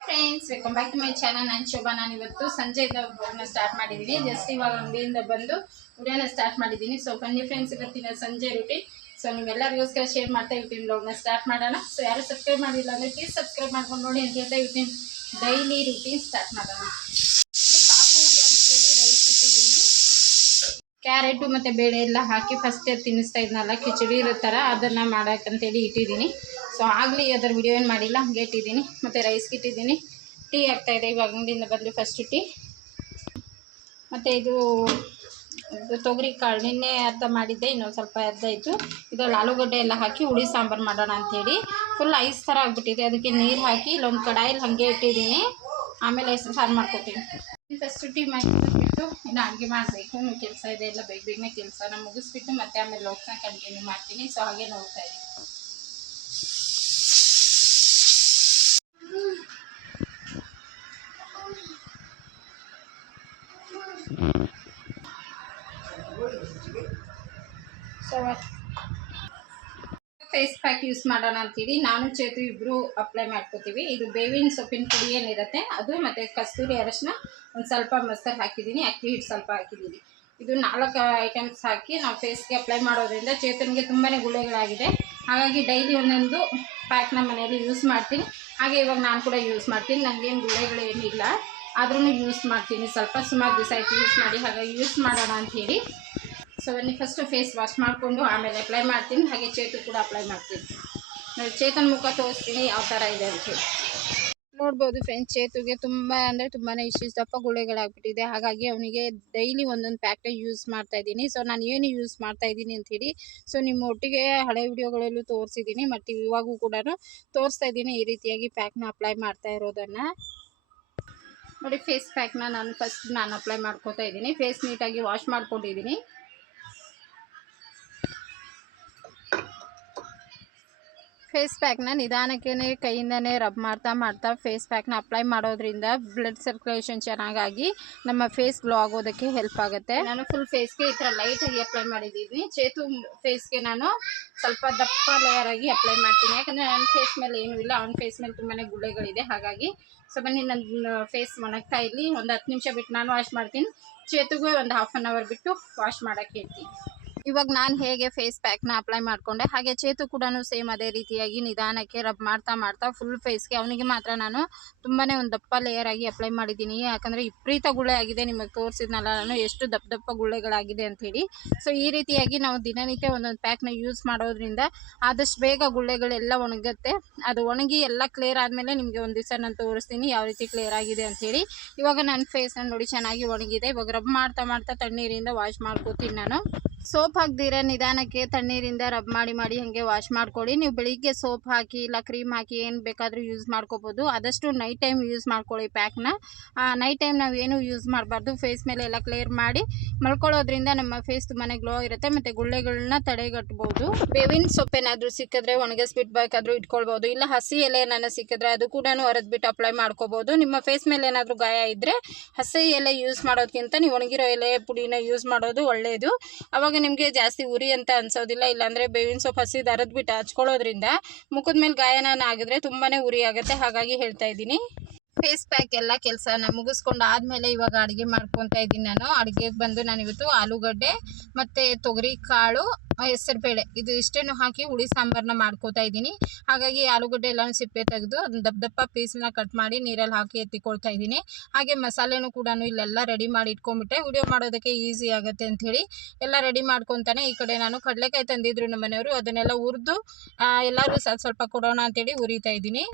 Friends welcome back to my channel ನಾನು ಶೋಭಾ ನಾನು ಇವತ್ತು ಸಂಜೆಯಿಂದ ವ್ಲಾಗ್ನ ಸ್ಟಾರ್ಟ್ ಮಾಡಿದ್ದೀನಿ. ಜಸ್ಟ್ ಇವಾಗ ಅಂಗಡಿಯಿಂದ ಬಂದು ವಿಡಿಯೋನ ಸ್ಟಾರ್ಟ್ ಮಾಡಿದ್ದೀನಿ. ಸೊ ಬನ್ನಿ ಫ್ರೆಂಡ್ಸ್ ಇವತ್ತಿನ ಸಂಜೆ ರೂಟಿ ಸೊ ನಿಮ್ಮೆಲ್ಲರಿಗೋಸ್ಕರ ಶೇರ್ ಮಾಡ್ತಾ ಇರ್ತೀನಿ ಬ್ಲಾಗ್ನ ಸ್ಟಾರ್ಟ್ ಮಾಡೋಣ. ಸೊ ಯಾರು ಸಬ್ಸ್ಕ್ರೈಬ್ ಮಾಡಿಲ್ಲ ಅಂದರೆ ಪ್ಲೀಸ್ ಸಬ್ಸ್ಕ್ರೈಬ್ ಮಾಡ್ಕೊಂಡು ನೋಡಿ ಅಂತ ಹೇಳ್ತಾ ಇರ್ತೀನಿ. ಡೈಲಿ ರೂಟೀನ್ ಸ್ಟಾರ್ಟ್ ಮಾಡೋಣ ಇದು ಪಾಪು ಅಂತೇಳಿ ರೈಸ್ ಇಟ್ಟಿದ್ದೀನಿ ಕ್ಯಾರೆಟು ಮತ್ತು ಬೇಳೆ ಎಲ್ಲ ಹಾಕಿ ಫಸ್ಟ್ ತಿನ್ನಿಸ್ತಾ ಇದ್ನಲ್ಲ, ಕಿಚಡಿ ಇರೋ ಥರ ಅದನ್ನು ಮಾಡೋಕ್ಕಂತೇಳಿ ಇಟ್ಟಿದ್ದೀನಿ. ಸೊ ಆಗಲಿ ಅದರ ವಿಡಿಯೋ ಏನು ಮಾಡಿಲ್ಲ, ಹಂಗೆ ಇಟ್ಟಿದ್ದೀನಿ. ಮತ್ತು ರೈಸ್ಗೆ ಇಟ್ಟಿದ್ದೀನಿ. ಟೀ ಆಗ್ತಾಯಿದೆ ಇವಾಗ ಅಂಗಡಿಯಿಂದ ಬಂದು ಫಸ್ಟು ಟೀ ಮತ್ತು ಇದು ತೊಗರಿ ಕಾಳು ನಿನ್ನೆ ಅರ್ಧ ಮಾಡಿದ್ದೆ, ಇನ್ನೊಂದು ಸ್ವಲ್ಪ ಅರ್ಧ ಇತ್ತು ಇದರಲ್ಲಿ ಆಲೂಗಡ್ಡೆ ಎಲ್ಲ ಹಾಕಿ ಹುಳಿ ಸಾಂಬಾರು ಮಾಡೋಣ ಅಂಥೇಳಿ ಫುಲ್ ಐಸ್ ಥರ ಆಗಿಬಿಟ್ಟಿದೆ. ಅದಕ್ಕೆ ನೀರು ಹಾಕಿ, ಇಲ್ಲೊಂದು ಕಡಾಯಲ್ಲಿ ಹಾಗೆ ಇಟ್ಟಿದ್ದೀನಿ. ಆಮೇಲೆ ಐಸ್ ಸಾರು ಮಾಡ್ಕೊತೀನಿ. ಫಸ್ಟು ಟೀ ಮಾಡಿಬಿಟ್ಟು ಇನ್ನು ಅಡುಗೆ ಮಾಡಬೇಕು. ಕೆಲಸ ಇದೆ. ಎಲ್ಲ ಬೇಗ ಬೇಗನೆ ಕೆಲಸನ ಮುಗಿಸ್ಬಿಟ್ಟು ಮತ್ತೆ ಆಮೇಲೆ ಲೋಕ್ನ ಕಂಟಿನ್ಯೂ ಮಾಡ್ತೀನಿ. ಸೊ ಹಾಗೆ ನೋಡ್ತಾ ಇದ್ದೀನಿ. ಫೇಸ್ ಪ್ಯಾಕ್ ಯೂಸ್ ಮಾಡೋಣ ಅಂತೀವಿ ನಾನು, ಚೇತು ಇಬ್ಬರು ಅಪ್ಲೈ ಮಾಡ್ಕೋತೀವಿ. ಇದು ಬೇವಿನ ಸೊಪ್ಪಿನ ಪುಡಿ ಏನಿರುತ್ತೆ, ಅದು ಮತ್ತು ಕಸ್ತೂರಿ ಅರಶಿನ ಒಂದು ಸ್ವಲ್ಪ ಮೊಸರು ಹಾಕಿದ್ದೀನಿ ಅಕ್ಕಿ ಹಿಟ್ಟು ಸ್ವಲ್ಪ ಹಾಕಿದ್ದೀನಿ ಇದು ನಾಲ್ಕು ಐಟಮ್ಸ್ ಹಾಕಿ ನಾವು ಫೇಸ್ಗೆ ಅಪ್ಲೈ ಮಾಡೋದ್ರಿಂದ ಚೇತನ್ಗೆ ತುಂಬಾ ಗುಳೆಗಳಾಗಿದೆ ಹಾಗಾಗಿ ಡೈಲಿ ಒಂದೊಂದು ಪ್ಯಾಕ್ನ ಮನೆಯಲ್ಲಿ ಯೂಸ್ ಮಾಡ್ತೀನಿ. ಹಾಗೆ ಇವಾಗ ನಾನು ಕೂಡ ಯೂಸ್ ಮಾಡ್ತೀನಿ ನನಗೇನು ಗುಳೆಗಳೇನಿಲ್ಲ ಆದ್ರೂ ಯೂಸ್ ಮಾಡ್ತೀನಿ. ಸ್ವಲ್ಪ ಸುಮಾರು ದಿವಸ ಆಯಿತು ಯೂಸ್ ಮಾಡಿ, ಹಾಗಾಗಿ ಯೂಸ್ ಮಾಡೋಣ ಅಂಥೇಳಿ ಸೊ ಬನ್ನಿ ಫಸ್ಟು ಫೇಸ್ ವಾಶ್ ಮಾಡಿಕೊಂಡು ಆಮೇಲೆ ಅಪ್ಲೈ ಮಾಡ್ತೀನಿ. ಹಾಗೆ ಚೇತು ಕೂಡ ಅಪ್ಲೈ ಮಾಡ್ತೀನಿ. ಚೇತನ್ ಮುಖ ತೋರಿಸ್ತೀನಿ, ಯಾವ ಥರ ಇದೆ ಅಂತ ನೋಡ್ಬೋದು ಫ್ರೆಂಡ್ಸ್ ಚೇತುಗೆ ತುಂಬಾ ಅಂದ್ರೆ ತುಂಬಾನೇ ಇಷ್ಟ ದಪ್ಪ ಗುಳ್ಳೆಗಳಾಗ್ಬಿಟ್ಟಿದೆ ಹಾಗಾಗಿ ಅವನಿಗೆ ಡೈಲಿ ಒಂದೊಂದು ಪ್ಯಾಕ್ನ ಯೂಸ್ ಮಾಡ್ತಾ ಇದ್ದೀನಿ. ಸೊ ನಾನು ಏನು ಯೂಸ್ ಮಾಡ್ತಾ ಇದ್ದೀನಿ ಹೇಳಿ ಸೊ ನಿಮ್ಮ ಒಟ್ಟಿಗೆ ಹಳೆ ವಿಡಿಯೋಗಳಲ್ಲೂ ತೋರಿಸಿದ್ದೀನಿ, ಮತ್ತು ಇವಾಗೂ ಕೂಡ ತೋರಿಸ್ತಾ ಇದ್ದೀನಿ ಈ ರೀತಿಯಾಗಿ ಪ್ಯಾಕ್ನ ಅಪ್ಲೈ ಮಾಡ್ತಾ ಇರೋದನ್ನು. ನೋಡಿ ಫೇಸ್ ಪ್ಯಾಕ್ನ ನಾನು ಫಸ್ಟ್ ನಾನು ಅಪ್ಲೈ ಮಾಡ್ಕೋತಾ ಇದ್ದೀನಿ. ಫೇಸ್ ನೀಟಾಗಿ ವಾಶ್ ಮಾಡ್ಕೊಂಡಿದ್ದೀನಿ. ಫೇಸ್ ಪ್ಯಾಕ್ನ ನಿಧಾನಕ್ಕೆ ಕೈಯಿಂದನೇ ರಬ್ ಮಾಡ್ತಾ ಮಾಡ್ತಾ ಫೇಸ್ ಪ್ಯಾಕ್ನ ಅಪ್ಲೈ ಮಾಡೋದ್ರಿಂದ ಬ್ಲಡ್ ಸರ್ಕ್ಯುಲೇಷನ್ ಚೆನ್ನಾಗಾಗಿ ನಮ್ಮ ಫೇಸ್ ಗ್ಲೋ ಆಗೋದಕ್ಕೆ ಹೆಲ್ಪ್ ಆಗುತ್ತೆ. ನಾನು ಫುಲ್ ಫೇಸ್ಗೆ ಈ ಥರ ಲೈಟಾಗಿ ಅಪ್ಲೈ ಮಾಡಿದ್ದೀನಿ ಚೇತು ಫೇಸ್ಗೆ ನಾನು ಸ್ವಲ್ಪ ದಪ್ಪ ಲೇಯರ್ ಆಗಿ ಅಪ್ಲೈ ಮಾಡ್ತೀನಿ. ಯಾಕಂದರೆ ನನ್ನ ಫೇಸ್ ಮೇಲೆ ಏನೂ ಇಲ್ಲ. ಅವನ ಫೇಸ್ ಮೇಲೆ ತುಂಬಾ ಗುಳ್ಳೆಗಳಿದೆ. ಹಾಗಾಗಿ ಸೊ ಬನ್ನಿ, ನನ್ನ ಫೇಸ್ ಒಣಗ್ತಾ ಇಲ್ಲಿ ಒಂದು ಹತ್ತು ನಿಮಿಷ ಬಿಟ್ಟು ನಾನು ವಾಶ್ ಮಾಡ್ತೀನಿ. ಚೇತುಗೂ ಒಂದು ಹಾಫ್ ಆನ್ ಅವರ್ ಬಿಟ್ಟು ವಾಶ್ ಮಾಡೋಕ್ಕೆ ಹೇಳ್ತೀನಿ. ಇವಾಗ ನಾನು ಹೇಗೆ ಫೇಸ್ ಪ್ಯಾಕ್ನ ಅಪ್ಲೈ ಮಾಡಿಕೊಂಡೆ, ಹಾಗೆ ಚೇತು ಕೂಡ ಸೇಮ್ ಅದೇ ರೀತಿಯಾಗಿ ನಿಧಾನಕ್ಕೆ ರಬ್ ಮಾಡ್ತಾ ಮಾಡ್ತಾ ಫುಲ್ ಫೇಸ್ಗೆ ಅವನಿಗೆ ಮಾತ್ರ ನಾನು ತುಂಬಾ ಒಂದು ದಪ್ಪ ಲೇಯರ್ ಆಗಿ ಅಪ್ಲೈ ಮಾಡಿದ್ದೀನಿ. ಯಾಕಂದರೆ ವಿಪರೀತ ಗುಳ್ಳೆ ಆಗಿದೆ, ನಿಮಗೆ ತೋರಿಸಿದ್ನಲ್ಲ ನಾನು ಎಷ್ಟು ದಪ್ಪ ದಪ್ಪ ಗುಳ್ಳೆಗಳಾಗಿದೆ ಅಂಥೇಳಿ ಸೊ ಈ ರೀತಿಯಾಗಿ ನಾವು ದಿನನಿತ್ಯ ಒಂದೊಂದು ಪ್ಯಾಕ್ನ ಯೂಸ್ ಮಾಡೋದ್ರಿಂದ ಆದಷ್ಟು ಬೇಗ ಗುಳ್ಳೆಗಳೆಲ್ಲ ಒಣಗುತ್ತೆ. ಅದು ಒಣಗಿ ಎಲ್ಲ ಕ್ಲಿಯರ್ ಆದಮೇಲೆ ನಿಮಗೆ ಒಂದು ದಿವಸ ನಾನು ತೋರಿಸ್ತೀನಿ ಯಾವ ರೀತಿ ಕ್ಲಿಯರ್ ಆಗಿದೆ ಅಂಥೇಳಿ ಇವಾಗ ನನ್ನ ಫೇಸ್ನ ನೋಡಿ ಚೆನ್ನಾಗಿ ಒಣಗಿದೆ. ಇವಾಗ ರಬ್ ಮಾಡ್ತಾ ಮಾಡ್ತಾ ತಣ್ಣೀರಿಂದ ವಾಶ್ ಮಾಡ್ಕೋತೀನಿ ನಾನು. ಸೋಪ್ ಹಾಕ್ದಿರ, ನಿಧಾನಕ್ಕೆ ತಣ್ಣೀರಿಂದ ರಬ್ ಮಾಡಿ ಮಾಡಿ ಹಾಗೆ ವಾಶ್ ಮಾಡ್ಕೊಳ್ಳಿ ನೀವು ಬೆಳಿಗ್ಗೆ ಸೋಪ್ ಹಾಕಿ ಇಲ್ಲ ಕ್ರೀಮ್ ಹಾಕಿ ಏನು ಬೇಕಾದರೂ ಯೂಸ್ ಮಾಡ್ಕೋಬೋದು. ಆದಷ್ಟು ನೈಟ್ ಟೈಮ್ ಯೂಸ್ ಮಾಡ್ಕೊಳ್ಳಿ ಪ್ಯಾಕ್ನ ನೈಟ್ ಟೈಮ್ ನಾವು ಏನು ಯೂಸ್ ಮಾಡಬಾರ್ದು. ಫೇಸ್ ಮೇಲೆ ಎಲ್ಲ ಕ್ಲಿಯರ್ ಮಾಡಿ ಮಲ್ಕೊಳ್ಳೋದ್ರಿಂದ ನಮ್ಮ ಫೇಸ್ ತುಂಬಾ ಗ್ಲೋ ಇರುತ್ತೆ ಮತ್ತು ಗುಳ್ಳೆಗಳನ್ನ ತಡೆಗಟ್ಬೋದು. ಬೇವಿನ ಸೊಪ್ಪೇನಾದರೂ ಸಿಕ್ಕಿದ್ರೆ ಒಣಗಿಸ್ಬಿಟ್ಟು ಇಟ್ಕೊಳ್ಬೋದು. ಇಲ್ಲ ಹಸಿ ಎಲೆ ಏನಾದ್ರು ಸಿಕ್ಕಿದ್ರೆ ಅದು ಕೂಡ ಹೊರದ್ಬಿಟ್ಟು ಅಪ್ಲೈ ಮಾಡ್ಕೋಬೋದು. ನಿಮ್ಮ ಫೇಸ್ ಮೇಲೆ ಏನಾದರೂ ಗಾಯ ಇದ್ದರೆ ಹಸಿ ಎಲೆ ಯೂಸ್ ಮಾಡೋದಕ್ಕಿಂತ ನೀವು ಒಣಗಿರೋ ಎಲೆ ಪುಡಿನ ಯೂಸ್ ಮಾಡೋದು ಒಳ್ಳೆಯದು ಅವಾಗ ನಿಮಗೆ ಜಾಸ್ತಿ ಉರಿ ಅಂತ ಅನ್ಸೋದಿಲ್ಲ, ಇಲ್ಲಾಂದರೆ ಬೇವಿನ ಸೊಪ್ಪು ಅರದ್ ಅರದ್ಬಿಟ್ಟು ಹಚ್ಕೊಳ್ಳೋದ್ರಿಂದ ಮುಖದ ಮೇಲೆ ಗಾಯನ ಆಗಿದ್ರೆ ತುಂಬಾನೇ ಉರಿ ಆಗುತ್ತೆ, ಹಾಗಾಗಿ ಹೇಳ್ತಾ ಇದ್ದೀನಿ. ಫೇಸ್ ಪ್ಯಾಕ್ ಎಲ್ಲ ಕೆಲಸನ ಮುಗಿಸ್ಕೊಂಡು ಆದಮೇಲೆ ಇವಾಗ ಅಡುಗೆ ಮಾಡ್ಕೊತಾ ಇದ್ದೀನಿ ನಾನು. ಅಡುಗೆಗೆ ಬಂದು ನಾನು ಇವತ್ತು ಆಲೂಗಡ್ಡೆ ಮತ್ತು ತೊಗರಿ ಕಾಳು ಹೆಸರುಬೇಳೆ ಇದು ಇಷ್ಟನ್ನು ಹಾಕಿ ಹುಳಿ ಸಾಂಬಾರನ್ನ ಮಾಡ್ಕೋತಾ ಇದ್ದೀನಿ. ಹಾಗಾಗಿ ಆಲೂಗಡ್ಡೆ ಎಲ್ಲ ಸಿಪ್ಪೆ ತೆಗೆದು ಅದನ್ನ ದಪ್ಪ ದಪ್ಪ ಪೀಸ್ನ ಕಟ್ ಮಾಡಿ ನೀರಲ್ಲಿ ಹಾಕಿ ಎತ್ತಿಕೊಳ್ತಾ ಇದ್ದೀನಿ. ಹಾಗೆ ಮಸಾಲೆನೂ ಕೂಡ ಇಲ್ಲೆಲ್ಲ ರೆಡಿ ಮಾಡಿ ಇಟ್ಕೊಂಡ್ಬಿಟ್ಟೆ. ವಿಡಿಯೋ ಮಾಡೋದಕ್ಕೆ ಈಸಿ ಆಗುತ್ತೆ ಅಂಥೇಳಿ ಎಲ್ಲ ರೆಡಿ ಮಾಡ್ಕೊತಾನೆ. ಈ ಕಡೆ ನಾನು ಕಡಲೆಕಾಯಿ ತಂದಿದ್ರು ನಮ್ಮ ಮನೆಯವರು ಅದನ್ನೆಲ್ಲ ಹುರಿದು ಎಲ್ಲರೂ ಸ್ವಲ್ಪ ಸ್ವಲ್ಪ ಕೊಡೋಣ ಅಂತೇಳಿ ಹುರಿತಾ ಇದ್ದೀನಿ.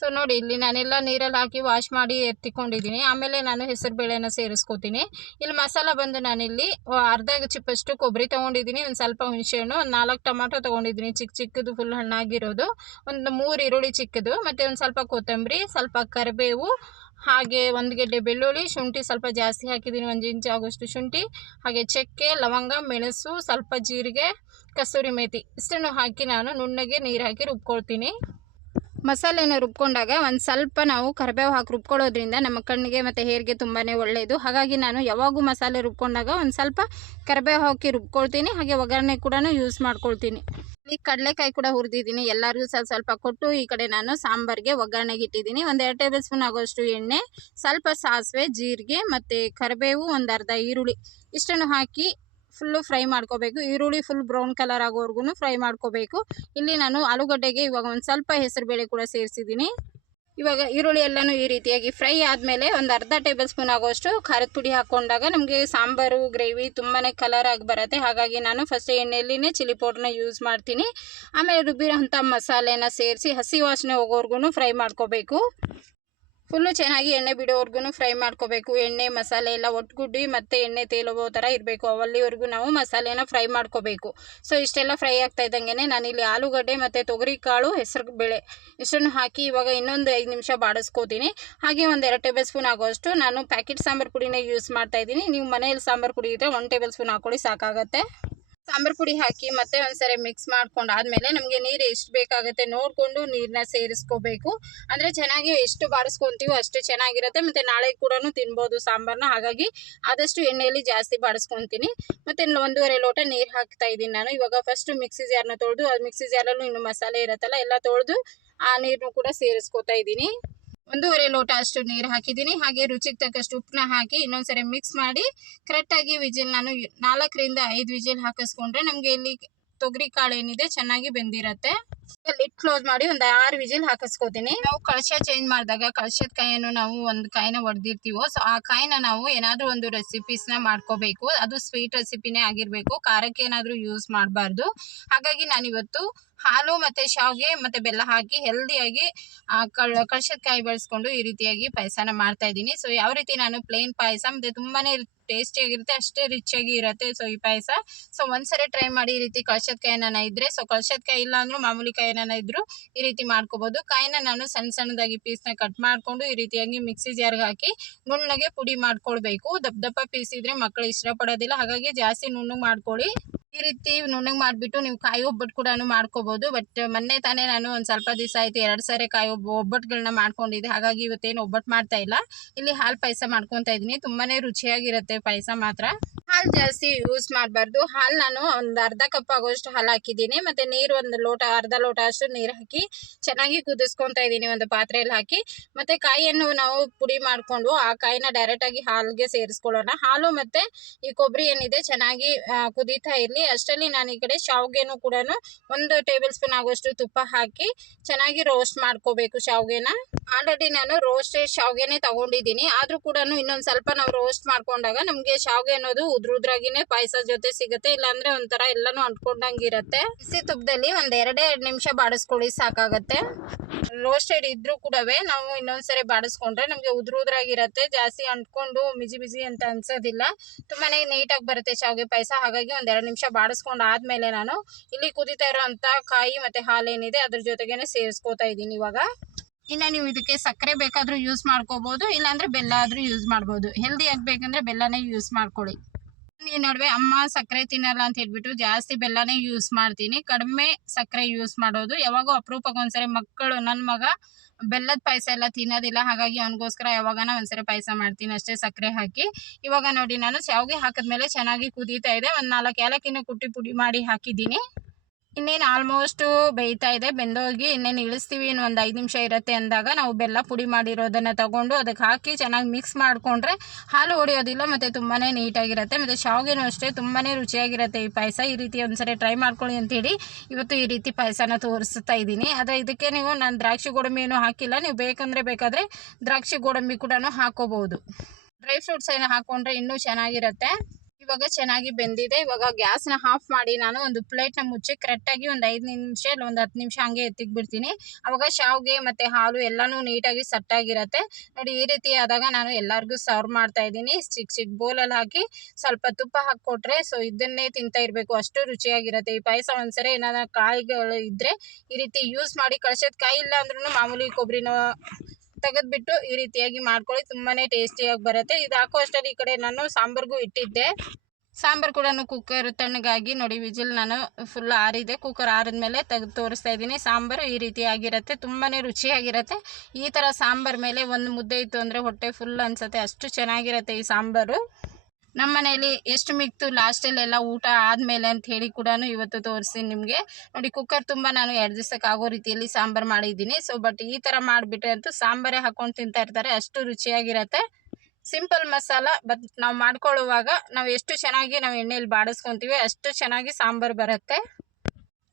ಸೊ ನೋಡಿ, ಇಲ್ಲಿ ನಾನೆಲ್ಲ ನೀರಲ್ಲಿ ಹಾಕಿ ವಾಶ್ ಮಾಡಿ ಎತ್ತಿಕೊಂಡಿದ್ದೀನಿ. ಆಮೇಲೆ ನಾನು ಹೆಸರು ಬೇಳೆನ ಸೇರಿಸ್ಕೋತೀನಿ. ಇಲ್ಲಿ ಮಸಾಲ ಬಂದು ನಾನಿಲ್ಲಿ ಅರ್ಧ ಚಿಪ್ಪಷ್ಟು ಕೊಬ್ಬರಿ ತೊಗೊಂಡಿದ್ದೀನಿ. ಒಂದು ಸ್ವಲ್ಪ ಹುಣಸೆಹಣ್ಣು, ಒಂದು ನಾಲ್ಕು ಟೊಮಾಟೊ ತೊಗೊಂಡಿದ್ದೀನಿ. ಚಿಕ್ಕ ಚಿಕ್ಕದು ಫುಲ್ ಹಣ್ಣಾಗಿರೋದು. ಒಂದು ಮೂರು ಈರುಳ್ಳಿ ಚಿಕ್ಕದು, ಮತ್ತು ಒಂದು ಸ್ವಲ್ಪ ಕೊತ್ತಂಬರಿ, ಸ್ವಲ್ಪ ಕರಿಬೇವು, ಹಾಗೆ ಒಂದು ಗೆಡ್ಡೆ ಬೆಳ್ಳುಳ್ಳಿ, ಶುಂಠಿ ಸ್ವಲ್ಪ ಜಾಸ್ತಿ ಹಾಕಿದ್ದೀನಿ. ಒಂದು ಇಂಚು ಆಗೋಷ್ಟು ಶುಂಠಿ, ಹಾಗೆ ಚಕ್ಕೆ, ಲವಂಗ, ಮೆಣಸು, ಸ್ವಲ್ಪ ಜೀರಿಗೆ ಕಸೂರಿ ಮೇಥಿ ಇಷ್ಟನ್ನು ಹಾಕಿ ನಾನು ನುಣ್ಣಗೆ ನೀರು ಹಾಕಿ ರುಬ್ಕೊಳ್ತೀನಿ. ಮಸಾಲೆನ ರುಬ್ಕೊಂಡಾಗ ಒಂದು ಸ್ವಲ್ಪ ನಾವು ಕರಿಬೇವು ಹಾಕಿ ರುಬ್ಕೊಳ್ಳೋದ್ರಿಂದ ನಮ್ಮ ಕಣ್ಣಿಗೆ ಮತ್ತು ಹೇರ್ಗೆ ತುಂಬಾ ಒಳ್ಳೆಯದು ಹಾಗಾಗಿ ನಾನು ಯಾವಾಗೂ ಮಸಾಲೆ ರುಬ್ಕೊಂಡಾಗ ಒಂದು ಸ್ವಲ್ಪ ಕರಿಬೇವು ಹಾಕಿ ರುಬ್ಕೊಳ್ತೀನಿ. ಹಾಗೆ ಒಗ್ಗರಣೆ ಕೂಡ ಯೂಸ್ ಮಾಡ್ಕೊಳ್ತೀನಿ. ಈ ಕಡಲೆಕಾಯಿ ಕೂಡ ಹುರಿದಿದ್ದೀನಿ. ಎಲ್ಲರಿಗೂ ಸ್ವಲ್ಪ ಸ್ವಲ್ಪ ಕೊಟ್ಟು ಈ ಕಡೆ ನಾನು ಸಾಂಬಾರ್ಗೆ ಒಗ್ಗರಣೆಗೆ ಇಟ್ಟಿದ್ದೀನಿ. ಒಂದು ಎರಡು ಟೇಬಲ್ ಸ್ಪೂನ್ ಆಗೋಷ್ಟು ಎಣ್ಣೆ, ಸ್ವಲ್ಪ ಸಾಸಿವೆ, ಜೀರಿಗೆ ಮತ್ತು ಕರಿಬೇವು ಒಂದು ಅರ್ಧ ಈರುಳ್ಳಿ ಇಷ್ಟನ್ನು ಹಾಕಿ ಫುಲ್ಲು ಫ್ರೈ ಮಾಡ್ಕೋಬೇಕು. ಈರುಳ್ಳಿ ಫುಲ್ ಬ್ರೌನ್ ಕಲರ್ ಆಗೋವರೆಗೂ ಫ್ರೈ ಮಾಡ್ಕೋಬೇಕು. ಇಲ್ಲಿ ನಾನು ಆಲೂಗಡ್ಡೆಗೆ ಇವಾಗ ಒಂದು ಸ್ವಲ್ಪ ಹೆಸರು ಬೇಳೆ ಕೂಡ ಸೇರಿಸಿದ್ದೀನಿ. ಇವಾಗ ಈರುಳ್ಳಿ ಎಲ್ಲನೂ ಈ ರೀತಿಯಾಗಿ ಫ್ರೈ ಆದಮೇಲೆ ಒಂದು ಅರ್ಧ ಟೇಬಲ್ ಸ್ಪೂನ್ ಆಗೋಷ್ಟು ಖಾರದ ಪುಡಿ ಹಾಕ್ಕೊಂಡಾಗ ನಮಗೆ ಸಾಂಬಾರು ಗ್ರೇವಿ ತುಂಬಾ ಕಲರ್ ಆಗಿ ಬರುತ್ತೆ. ಹಾಗಾಗಿ ನಾನು ಫಸ್ಟ್ ಎಣ್ಣೆಯಲ್ಲಿನೇ ಚಿಲ್ಲಿ ಪೌಡ್ರನ್ನ ಯೂಸ್ ಮಾಡ್ತೀನಿ. ಆಮೇಲೆ ರುಬ್ಬಿರೋಂಥ ಮಸಾಲೆನ ಸೇರಿಸಿ ಹಸಿ ವಾಸನೆ ಹೋಗೋವರೆಗೂ ಫ್ರೈ ಮಾಡ್ಕೋಬೇಕು. ಫುಲ್ಲು ಚೆನ್ನಾಗಿ ಎಣ್ಣೆ ಬಿಡೋವರೆಗೂ ಫ್ರೈ ಮಾಡ್ಕೋಬೇಕು. ಎಣ್ಣೆ, ಮಸಾಲೆ ಎಲ್ಲ ಒಟ್ಟುಗುಡ್ಡಿ ಮತ್ತು ಎಣ್ಣೆ ತೇಲೋಗೋ ಥರ ಇರಬೇಕು. ಅವಲ್ಲಿವರೆಗೂ ನಾವು ಮಸಾಲೆನ ಫ್ರೈ ಮಾಡ್ಕೋಬೇಕು. ಸೊ, ಇಷ್ಟೆಲ್ಲ ಫ್ರೈ ಆಗ್ತಾ ಇದ್ದಂಗೆ ನಾನಿಲ್ಲಿ ಆಲೂಗಡ್ಡೆ ಮತ್ತು ತೊಗರಿ ಕಾಳು ಹೆಸರು ಬೇಳೆ ಇಷ್ಟನ್ನು ಹಾಕಿ ಇವಾಗ ಇನ್ನೊಂದು ಐದು ನಿಮಿಷ ಬಾಡಿಸ್ಕೋತೀನಿ. ಹಾಗೆ ಒಂದು ಎರಡು ಟೇಬಲ್ ಸ್ಪೂನ್ ಆಗೋಷ್ಟು ನಾನು ಪ್ಯಾಕೆಟ್ ಸಾಂಬಾರು ಪುಡಿನೇ ಯೂಸ್ ಮಾಡ್ತಾ ಇದ್ದೀನಿ. ನೀವು ಮನೆಯಲ್ಲಿ ಸಾಂಬಾರು ಪುಡಿ ಇದ್ದರೆ ಒನ್ ಟೇಬಲ್ ಸ್ಪೂನ್ ಹಾಕ್ಕೊಳ್ಳಿ ಸಾಕಾಗತ್ತೆ. ಸಾಂಬಾರು ಪುಡಿ ಹಾಕಿ ಮತ್ತೆ ಒಂದ್ಸರಿ ಮಿಕ್ಸ್ ಮಾಡ್ಕೊಂಡು ಆದಮೇಲೆ ನಮಗೆ ನೀರು ಎಷ್ಟು ಬೇಕಾಗುತ್ತೆ ನೋಡಿಕೊಂಡು ನೀರನ್ನ ಸೇರಿಸ್ಕೋಬೇಕು. ಅಂದರೆ ಚೆನ್ನಾಗಿ ಎಷ್ಟು ಬಾಡಿಸ್ಕೊತೀವೋ ಅಷ್ಟು ಚೆನ್ನಾಗಿರುತ್ತೆ. ಮತ್ತು ನಾಳೆ ಕೂಡ ತಿನ್ಬೋದು ಸಾಂಬಾರನ್ನ ಹಾಗಾಗಿ ಆದಷ್ಟು ಎಣ್ಣೆಯಲ್ಲಿ ಜಾಸ್ತಿ ಬಾಡಿಸ್ಕೊತೀನಿ ಮತ್ತು ಒಂದೂವರೆ ಲೋಟ ನೀರು ಹಾಕ್ತಾ ಇದ್ದೀನಿ ನಾನು. ಇವಾಗ ಫಸ್ಟ್ ಮಿಕ್ಸಿ ಜಾರ್ನ ತೊಳೆದು ಅದು ಮಿಕ್ಸಿ ಜಾರಲ್ಲೂ ಇನ್ನು ಮಸಾಲೆ ಇರುತ್ತಲ್ಲ, ಎಲ್ಲ ತೊಳೆದು ಆ ನೀರನ್ನು ಕೂಡ ಸೇರಿಸ್ಕೊತಾ ಇದ್ದೀನಿ. ಒಂದೂವರೆ ಲೋಟ ಅಷ್ಟು ನೀರು ಹಾಕಿದ್ದೀನಿ. ಹಾಗೆ ರುಚಿಗೆ ತಕ್ಕಷ್ಟು ಉಪ್ಪನ್ನ ಹಾಕಿ ಇನ್ನೊಂದ್ಸರಿ ಮಿಕ್ಸ್ ಮಾಡಿ ಕರೆಕ್ಟಾಗಿ ವಿಜಿಲ್ ನಾನು ನಾಲ್ಕರಿಂದ ಐದು ವಿಜಿಲ್ ಹಾಕಿಸ್ಕೊಂಡ್ರೆ ನಮಗೆ ಇಲ್ಲಿ ತೊಗರಿ ಕಾಳು ಏನಿದೆ ಚೆನ್ನಾಗಿ ಬೆಂದಿರತ್ತೆ. ಲಿಟ್ ಕ್ಲೋಸ್ ಮಾಡಿ ಒಂದು ಆರು ವಿಜಿಲ್ ಹಾಕಿಸ್ಕೋತೀನಿ. ನಾವು ಕಳಶ ಚೇಂಜ್ ಮಾಡಿದಾಗ ಕಳಶದ ಕಾಯನ್ನು ನಾವು ಒಂದು ಕಾಯಿನ ಹೊಡೆದಿರ್ತೀವೋ ಸೊ ಆ ಕಾಯಿನ ನಾವು ಏನಾದರೂ ಒಂದು ರೆಸಿಪೀಸ್ನ ಮಾಡ್ಕೋಬೇಕು. ಅದು ಸ್ವೀಟ್ ರೆಸಿಪಿನೇ ಆಗಿರಬೇಕು. ಖಾರಕ್ಕೆ ಏನಾದರೂ ಯೂಸ್ ಮಾಡಬಾರ್ದು. ಹಾಗಾಗಿ ನಾನಿವತ್ತು ಹಾಲು ಮತ್ತು ಶಾವಿಗೆ ಮತ್ತು ಬೆಲ್ಲ ಹಾಕಿ ಹೆಲ್ದಿಯಾಗಿ ಕಳ್ ಕಳಶದ ಕಾಯಿ ಬಳಸ್ಕೊಂಡು ಈ ರೀತಿಯಾಗಿ ಪಾಯಸನ ಮಾಡ್ತಾ ಇದ್ದೀನಿ. ಸೊ ಯಾವ ರೀತಿ ನಾನು ಪ್ಲೇನ್ ಪಾಯಸ ಮತ್ತು ತುಂಬಾ ಟೇಸ್ಟಿಯಾಗಿರುತ್ತೆ ಅಷ್ಟೇ ರಿಚಾಗಿ ಇರುತ್ತೆ. ಸೊ ಈ ಪಾಯಸ. ಸೊ ಒಂದ್ಸರಿ ಟ್ರೈ ಮಾಡಿ ಈ ರೀತಿ ಕಳ್ಸದ ಏನಾನ ಇದ್ರೆ ಸೊ ಕಳ್ಸದ ಕಾಯಿ ಇಲ್ಲ ಅಂದ್ರೂ ಮಾಮೂಲಿ ಕಾಯಿ ಏನಾನ ಇದ್ದರೂ ಈ ರೀತಿ ಮಾಡ್ಕೋಬೋದು. ಕಾಯಿನ ನಾನು ಸಣ್ಣ ಸಣ್ಣದಾಗಿ ಪೀಸ್ನ ಕಟ್ ಮಾಡಿಕೊಂಡು ಈ ರೀತಿಯಾಗಿ ಮಿಕ್ಸಿ ಜಾರ್ಗೆ ಹಾಕಿ ನುಣ್ಣಗೆ ಪುಡಿ ಮಾಡ್ಕೊಳ್ಬೇಕು ದಪ್ಪ ದಪ್ಪ ಪೀಸ್ ಇದ್ರೆ ಮಕ್ಕಳು ಇಷ್ಟಪಡೋದಿಲ್ಲ. ಹಾಗಾಗಿ ಜಾಸ್ತಿ ನುಣ್ಣಗೆ ಮಾಡ್ಕೊಳ್ಳಿ. ಈ ರೀತಿ ನುಣ್ಣಗೆ ಮಾಡಿಬಿಟ್ಟು ನೀವು ಕಾಯಿ ಒಬ್ಬಟ್ಟು ಕೂಡ ಮಾಡ್ಕೋಬೋದು. ಬಟ್ ಮೊನ್ನೆ ತಾನೇ ನಾನು ಒಂದು ಸ್ವಲ್ಪ ದಿವಸ ಆಯ್ತು ಎರಡು ಸಾರಿ ಕಾಯಿ ಒಬ್ಬ ಒಬ್ಬಟ್ಟುಗಳನ್ನ ಮಾಡ್ಕೊಂಡಿದ್ದೆ. ಹಾಗಾಗಿ ಇವತ್ತೇನು ಒಬ್ಬಟ್ಟು ಮಾಡ್ತಾ ಇಲ್ಲ. ಇಲ್ಲಿ ಹಾಲು ಪಾಯಸ ಮಾಡ್ಕೊತಾ ಇದ್ದೀನಿ. ತುಂಬಾ ರುಚಿಯಾಗಿರುತ್ತೆ ಪಾಯಸ ಮಾತ್ರ. ಹಾಲು ಜಾಸ್ತಿ ಯೂಸ್ ಮಾಡಬಾರ್ದು. ಹಾಲು ನಾನು ಒಂದು ಅರ್ಧ ಕಪ್ ಆಗೋಷ್ಟು ಹಾಲು ಹಾಕಿದ್ದೀನಿ. ಮತ್ತು ನೀರು ಒಂದು ಲೋಟ, ಅರ್ಧ ಲೋಟ ಅಷ್ಟು ನೀರು ಹಾಕಿ ಚೆನ್ನಾಗಿ ಕುದಿಸ್ಕೊತಾ ಇದ್ದೀನಿ ಒಂದು ಪಾತ್ರೆಯಲ್ಲಿ ಹಾಕಿ. ಮತ್ತು ಕಾಯಿಯನ್ನು ನಾವು ಪುಡಿ ಮಾಡಿಕೊಂಡು ಆ ಕಾಯಿನ ಡೈರೆಕ್ಟಾಗಿ ಹಾಲಿಗೆ ಸೇರಿಸ್ಕೊಳ್ಳೋಣ. ಹಾಲು ಮತ್ತು ಈ ಕೊಬ್ಬರಿ ಏನಿದೆ ಚೆನ್ನಾಗಿ ಕುದೀತಾ ಇರಲಿ. ಅಷ್ಟರಲ್ಲಿ ನಾನು ಈ ಕಡೆ ಶಾವ್ಗೆನು ಕೂಡ ಒಂದು ಟೇಬಲ್ ಸ್ಪೂನ್ ಆಗೋಷ್ಟು ತುಪ್ಪ ಹಾಕಿ ಚೆನ್ನಾಗಿ ರೋಸ್ಟ್ ಮಾಡ್ಕೋಬೇಕು ಶಾವ್ಗೆನ. ಆಲ್ರೆಡಿ ನಾನು ರೋಸ್ಟ್ ಶಾವ್ಗೆನೇ ತಗೊಂಡಿದ್ದೀನಿ. ಆದರೂ ಕೂಡ ಇನ್ನೊಂದು ಸ್ವಲ್ಪ ನಾವು ರೋಸ್ಟ್ ಮಾಡ್ಕೊಂಡಾಗ ನಮಗೆ ಶಾವ್ಗೆ ಅನ್ನೋದು ಉದ್ರುದ್ರಾಗಿನೇ ಪಾಯಸ ಜೊತೆ ಸಿಗುತ್ತೆ, ಇಲ್ಲಾಂದ್ರೆ ಒಂಥರ ಎಲ್ಲನೂ ಅಂಟ್ಕೊಂಡಂಗಿರತ್ತೆ. ಬಿಸಿ ತುಪ್ಪದಲ್ಲಿ ಒಂದ್ ಎರಡೇ ಎರಡು ನಿಮಿಷ ಬಾಡಿಸ್ಕೊಳ್ಳಿ, ಸಾಕಾಗತ್ತೆ. ರೋಸ್ಟೆಡ್ ಇದ್ರೂ ಕೂಡ ನಾವು ಇನ್ನೊಂದ್ಸರಿ ಬಾಡಿಸ್ಕೊಂಡ್ರೆ ನಮಗೆ ಉದ್ರುದ್ರಾಗಿರತ್ತೆ. ಜಾಸ್ತಿ ಅಂಟ್ಕೊಂಡು ಮಿಜಿ ಬಿಜಿ ಅಂತ ಅನ್ಸೋದಿಲ್ಲ. ತುಂಬಾನೇ ನೀಟಾಗಿ ಬರುತ್ತೆ ಶಾವಿಗೆ ಪಾಯಸ. ಹಾಗಾಗಿ ಒಂದ್ ಎರಡು ನಿಮಿಷ ಬಾಡಿಸ್ಕೊಂಡು ಆದ್ಮೇಲೆ ನಾನು ಇಲ್ಲಿ ಕುದಿತಾ ಇರೋಂತ ಕಾಯಿ ಮತ್ತು ಹಾಲೇನಿದೆ ಅದ್ರ ಜೊತೆಗೇನೆ ಸೇರಿಸ್ಕೋತಾ ಇದ್ದೀನಿ ಇವಾಗ. ಇನ್ನ ನೀವು ಇದಕ್ಕೆ ಸಕ್ಕರೆ ಬೇಕಾದರೂ ಯೂಸ್ ಮಾಡ್ಕೋಬಹುದು ಇಲ್ಲಾಂದ್ರೆ ಬೆಲ್ಲ ಆದ್ರೂ ಯೂಸ್ ಮಾಡ್ಬೋದು. ಹೆಲ್ದಿ ಆಗ್ಬೇಕಂದ್ರೆ ಬೆಲ್ಲನೇ ಯೂಸ್ ಮಾಡ್ಕೊಳ್ಳಿ. ಈ ನಡುವೆ ಅಮ್ಮ ಸಕ್ಕರೆ ತಿನ್ನಲ್ಲ ಅಂತ ಹೇಳ್ಬಿಟ್ಟು ಜಾಸ್ತಿ ಬೆಲ್ಲನೇ ಯೂಸ್ ಮಾಡ್ತೀನಿ. ಕಡಿಮೆ ಸಕ್ಕರೆ ಯೂಸ್ ಮಾಡೋದು. ಯಾವಾಗೂ ಅಪರೂಪಕ್ಕೆ ಒಂದ್ಸರಿ ಮಕ್ಕಳು ನನ್ನ ಮಗ ಬೆಲ್ಲದ ಪಾಯಸ ಎಲ್ಲ ತಿನ್ನೋದಿಲ್ಲ. ಹಾಗಾಗಿ ಅವನಿಗೋಸ್ಕರ ಯಾವಾಗನ ಒಂದ್ಸರಿ ಪಾಯಸ ಮಾಡ್ತೀನಿ ಅಷ್ಟೇ ಸಕ್ಕರೆ ಹಾಕಿ. ಇವಾಗ ನೋಡಿ ನಾನು ಶಾವಿಗೆ ಹಾಕಿದ್ಮೇಲೆ ಚೆನ್ನಾಗಿ ಕುದೀತಾ ಇದೆ. ಒಂದು ನಾಲ್ಕು ಏಲಕ್ಕಿನ ಕುಟ್ಟಿ ಪುಡಿ ಮಾಡಿ ಹಾಕಿದ್ದೀನಿ. ಇನ್ನೇನು ಆಲ್ಮೋಸ್ಟು ಬೇಯ್ತಾ ಇದೆ. ಬೆಂದೋಗಿ ಇನ್ನೇನು ಇಳಿಸ್ತೀವಿ ಇನ್ನು ಒಂದು ಐದು ನಿಮಿಷ ಇರುತ್ತೆ ಅಂದಾಗ ನಾವು ಬೆಲ್ಲ ಪುಡಿ ಮಾಡಿರೋದನ್ನು ತಗೊಂಡು ಅದಕ್ಕೆ ಹಾಕಿ ಚೆನ್ನಾಗಿ ಮಿಕ್ಸ್ ಮಾಡಿಕೊಂಡ್ರೆ ಹಾಲು ಹೊಡೆಯೋದಿಲ್ಲ ಮತ್ತು ತುಂಬಾ ನೀಟಾಗಿರುತ್ತೆ. ಮತ್ತು ಶಾವಿಗೆನೂ ಅಷ್ಟೇ ತುಂಬಾ ರುಚಿಯಾಗಿರುತ್ತೆ ಈ ಪಾಯಸ. ಈ ರೀತಿ ಒಂದ್ಸರಿ ಟ್ರೈ ಮಾಡ್ಕೊಳ್ಳಿ ಅಂತೇಳಿ ಇವತ್ತು ಈ ರೀತಿ ಪಾಯಸನ ತೋರಿಸ್ತಾ ಇದ್ದೀನಿ. ಆದರೆ ಇದಕ್ಕೆ ನೀವು ನಾನು ದ್ರಾಕ್ಷಿ ಗೋಡಂಬಿ ಏನೂ ಹಾಕಿಲ್ಲ. ನೀವು ಬೇಕಂದರೆ ಬೇಕಾದರೆ ದ್ರಾಕ್ಷಿ ಗೋಡಂಬಿ ಕೂಡ ಹಾಕೋಬಹುದು. ಡ್ರೈ ಫ್ರೂಟ್ಸ್ ಏನು ಹಾಕ್ಕೊಂಡ್ರೆ ಇನ್ನೂ ಚೆನ್ನಾಗಿರುತ್ತೆ. ಇವಾಗ ಚೆನ್ನಾಗಿ ಬೆಂದಿದೆ. ಇವಾಗ ಗ್ಯಾಸ್ನ ಆಫ್ ಮಾಡಿ ನಾನು ಒಂದು ಪ್ಲೇಟ್ನ ಮುಚ್ಚಿ ಕರೆಕ್ಟಾಗಿ ಒಂದು ಐದು ನಿಮಿಷ ಇಲ್ಲ ಒಂದು ಹತ್ತು ನಿಮಿಷ ಹಂಗೆ ಎತ್ತಿಗೆ ಬಿಡ್ತೀನಿ ಅವಾಗ ಶಾವಿಗೆ ಮತ್ತು ಹಾಲು ಎಲ್ಲನೂ ನೀಟಾಗಿ ಸಟ್ಟಾಗಿರುತ್ತೆ ನೋಡಿ ಈ ರೀತಿ ಆದಾಗ ನಾನು ಎಲ್ಲರಿಗೂ ಸರ್ವ್ ಮಾಡ್ತಾ ಇದ್ದೀನಿ. ಚಿಕ್ಕ ಚಿಕ್ಕ ಬೋಲಲ್ಲಿ ಹಾಕಿ ಸ್ವಲ್ಪ ತುಪ್ಪ ಹಾಕ್ಕೊಟ್ರೆ ಸೊ ಇದನ್ನೇ ತಿಂತಾ ಇರಬೇಕು. ಅಷ್ಟು ರುಚಿಯಾಗಿರುತ್ತೆ. ಈ ಪಾಯಸ ಒಂದ್ಸರಿ ಏನಾದ್ರು ಕಾಯಿಗಳು ಇದ್ದರೆ ಈ ರೀತಿ ಯೂಸ್ ಮಾಡಿ ಕಳ್ಸೋದು ಕಾಯಿ ಇಲ್ಲ ಅಂದ್ರೂ ಮಾಮೂಲಿ ಕೊಬ್ಬರಿನ ತೆಗೆದ್ಬಿಟ್ಟು ಈ ರೀತಿಯಾಗಿ ಮಾಡ್ಕೊಳ್ಳಿ. ತುಂಬಾನೇ ಟೇಸ್ಟಿಯಾಗಿ ಬರುತ್ತೆ. ಇದು ಹಾಕೋ ಅಷ್ಟರಲ್ಲಿ ಈ ಕಡೆ ನಾನು ಸಾಂಬಾರ್ಗೂ ಇಟ್ಟಿದ್ದೆ. ಸಾಂಬಾರು ಕೂಡ ಕುಕ್ಕರ್ ತಣ್ಣಗಾಗಿ ನೋಡಿ, ವಿಜಿಲ್ ನಾನು ಫುಲ್ ಆರಿದೆ. ಕುಕ್ಕರ್ ಆರಿದ್ಮೇಲೆ ತೆಗೆದು ತೋರಿಸ್ತಾ ಇದ್ದೀನಿ. ಸಾಂಬಾರು ಈ ರೀತಿ ಆಗಿರುತ್ತೆ ತುಂಬಾ ರುಚಿಯಾಗಿರುತ್ತೆ. ಈ ಥರ ಸಾಂಬಾರು ಮೇಲೆ ಒಂದು ಮುದ್ದೆ ಇತ್ತು ಅಂದರೆ ಹೊಟ್ಟೆ ಫುಲ್ ಅನಿಸುತ್ತೆ. ಅಷ್ಟು ಚೆನ್ನಾಗಿರುತ್ತೆ ಈ ಸಾಂಬಾರು. ನಮ್ಮ ಮನೇಲಿ ಎಷ್ಟು ಮಿಕ್ತು ಲಾಸ್ಟಲ್ಲಿ ಎಲ್ಲ ಊಟ ಆದಮೇಲೆ ಅಂತ ಹೇಳಿ ಕೂಡ ಇವತ್ತು ತೋರಿಸ್ತೀನಿ ನಿಮಗೆ. ನೋಡಿ ಕುಕ್ಕರ್ ತುಂಬ ನಾನು ಎರಡು ದಿವಸಕ್ಕೆ ಆಗೋ ರೀತಿಯಲ್ಲಿ ಸಾಂಬಾರು ಮಾಡಿದ್ದೀನಿ. ಸೊ ಬಟ್ ಈ ಥರ ಮಾಡಿಬಿಟ್ರೆ ಅಂತೂ ಸಾಂಬಾರೇ ಹಾಕೊಂಡು ತಿಂತಾ ಇರ್ತಾರೆ. ಅಷ್ಟು ರುಚಿಯಾಗಿರತ್ತೆ. ಸಿಂಪಲ್ ಮಸಾಲ ಬಟ್ ನಾವು ಮಾಡ್ಕೊಳ್ಳುವಾಗ ನಾವು ಎಷ್ಟು ಚೆನ್ನಾಗಿ ನಾವು ಎಣ್ಣೆಯಲ್ಲಿ ಬಾಡಿಸ್ಕೊತೀವಿ ಅಷ್ಟು ಚೆನ್ನಾಗಿ ಸಾಂಬಾರು ಬರುತ್ತೆ.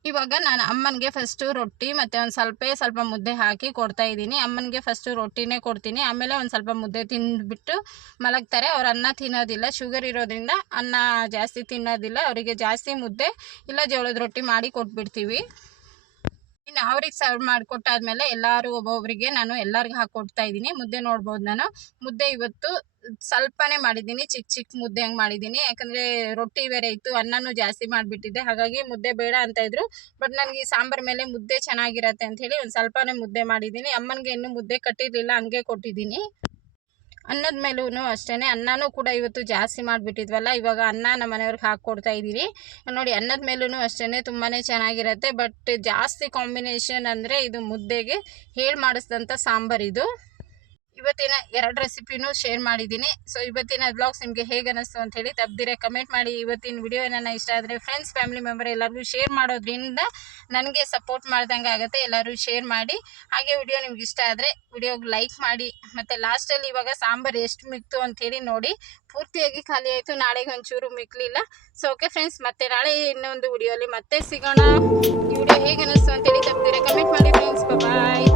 ಇವಾಗ ನಾನು ಅಮ್ಮನಿಗೆ ಫಸ್ಟು ರೊಟ್ಟಿ ಮತ್ತು ಒಂದು ಸ್ವಲ್ಪ ಸ್ವಲ್ಪ ಮುದ್ದೆ ಹಾಕಿ ಕೊಡ್ತಾ ಇದ್ದೀನಿ. ಅಮ್ಮನಿಗೆ ಫಸ್ಟು ರೊಟ್ಟಿನೇ ಕೊಡ್ತೀನಿ. ಆಮೇಲೆ ಒಂದು ಸ್ವಲ್ಪ ಮುದ್ದೆ ತಿಂದುಬಿಟ್ಟು ಮಲಗ್ತಾರೆ. ಅವ್ರು ಅನ್ನ ತಿನ್ನೋದಿಲ್ಲ. ಶುಗರ್ ಇರೋದ್ರಿಂದ ಅನ್ನ ಜಾಸ್ತಿ ತಿನ್ನೋದಿಲ್ಲ. ಅವರಿಗೆ ಜಾಸ್ತಿ ಮುದ್ದೆ ಇಲ್ಲ, ಜೋಳದ ರೊಟ್ಟಿ ಮಾಡಿ ಕೊಟ್ಬಿಡ್ತೀವಿ. ಇನ್ನು ಅವ್ರಿಗೆ ಸರ್ವ್ ಮಾಡಿಕೊಟ್ಟಾದ್ಮೇಲೆ ಎಲ್ಲರೂ ಒಬ್ಬೊಬ್ಬರಿಗೆ ನಾನು ಎಲ್ಲರಿಗೂ ಹಾಕ್ಕೊಡ್ತಾ ಇದ್ದೀನಿ. ಮುದ್ದೆ ನೋಡ್ಬೋದು ನಾನು. ಮುದ್ದೆ ಇವತ್ತು ಸ್ವಲ್ಪನೇ ಮಾಡಿದ್ದೀನಿ. ಚಿಕ್ಕ ಚಿಕ್ಕ ಮುದ್ದೆ ಹಂಗೆ ಮಾಡಿದ್ದೀನಿ. ಯಾಕಂದರೆ ರೊಟ್ಟಿ ಬೇರೆ ಇತ್ತು. ಅನ್ನನೂ ಜಾಸ್ತಿ ಮಾಡಿಬಿಟ್ಟಿದ್ದೆ. ಹಾಗಾಗಿ ಮುದ್ದೆ ಬೇಡ ಅಂತ ಇದ್ರು. ಬಟ್ ನನಗೆ ಈ ಸಾಂಬಾರ್ ಮೇಲೆ ಮುದ್ದೆ ಚೆನ್ನಾಗಿರತ್ತೆ ಅಂತ ಹೇಳಿ ಒಂದು ಸ್ವಲ್ಪನೇ ಮುದ್ದೆ ಮಾಡಿದ್ದೀನಿ. ಅಮ್ಮನಿಗೆ ಇನ್ನೂ ಮುದ್ದೆ ಕಟ್ಟಿರಲಿಲ್ಲ, ಹಂಗೆ ಕೊಟ್ಟಿದ್ದೀನಿ. ಅನ್ನದ ಮೇಲೂ ಅಷ್ಟೇ ಅನ್ನನೂ ಕೂಡ ಇವತ್ತು ಜಾಸ್ತಿ ಮಾಡಿಬಿಟ್ಟಿದ್ವಲ್ಲ. ಇವಾಗ ಅನ್ನ ನಮ್ಮ ಮನೆಯವ್ರಿಗೆ ಹಾಕ್ಕೊಡ್ತಾ ಇದ್ದೀವಿ ನೋಡಿ, ಅನ್ನದ ಮೇಲೂ ಅಷ್ಟೇ ತುಂಬಾ ಚೆನ್ನಾಗಿರುತ್ತೆ. ಬಟ್ ಜಾಸ್ತಿ ಕಾಂಬಿನೇಷನ್ ಅಂದರೆ ಇದು ಮುದ್ದೆಗೆ ಹೇಳಿ ಮಾಡಿಸಿದಂಥ ಸಾಂಬಾರಿದು ಇವತ್ತಿನ ಎರಡು ರೆಸಿಪಿನೂ ಶೇರ್ ಮಾಡಿದ್ದೀನಿ. ಸೊ ಇವತ್ತಿನ ಬ್ಲಾಗ್ಸ್ ನಿಮಗೆ ಹೇಗೆ ಅನ್ನಿಸ್ತು ಅಂತ ಹೇಳಿ ತಪ್ಪದಿರೆ ಕಮೆಂಟ್ ಮಾಡಿ. ಇವತ್ತಿನ ವಿಡಿಯೋ ನನ್ನ ಇಷ್ಟ ಆದರೆ ಫ್ರೆಂಡ್ಸ್ ಫ್ಯಾಮಿಲಿ ಮೆಂಬರ್ ಎಲ್ಲರಿಗೂ ಶೇರ್ ಮಾಡೋದ್ರಿಂದ ನನಗೆ ಸಪೋರ್ಟ್ ಮಾಡ್ದಂಗೆ ಆಗುತ್ತೆ. ಎಲ್ಲರೂ ಶೇರ್ ಮಾಡಿ. ಹಾಗೆ ವಿಡಿಯೋ ನಿಮ್ಗೆ ಇಷ್ಟ ಆದರೆ ವಿಡಿಯೋಗೆ ಲೈಕ್ ಮಾಡಿ. ಮತ್ತು ಲಾಸ್ಟಲ್ಲಿ ಇವಾಗ ಸಾಂಬಾರು ಎಷ್ಟು ಮಿಕ್ತು ಅಂಥೇಳಿ ನೋಡಿ. ಪೂರ್ತಿಯಾಗಿ ಖಾಲಿ ಆಯಿತು. ನಾಳೆಗೆ ಒಂಚೂರು ಮಿಕ್ಲಿಲ್ಲ. ಸೊ ಓಕೆ ಫ್ರೆಂಡ್ಸ್ ಮತ್ತೆ ನಾಳೆ ಇನ್ನೊಂದು ವಿಡಿಯೋಲಿ ಮತ್ತೆ ಸಿಗೋಣ. ಈ ವಿಡಿಯೋ ಹೇಗೆ ಅನ್ನಿಸ್ತು ಅಂತೇಳಿ ತಪ್ಪದಿರೆ ಕಮೆಂಟ್ ಮಾಡಿ ಫ್ರೆಂಡ್ಸ್ ಬಾಯ್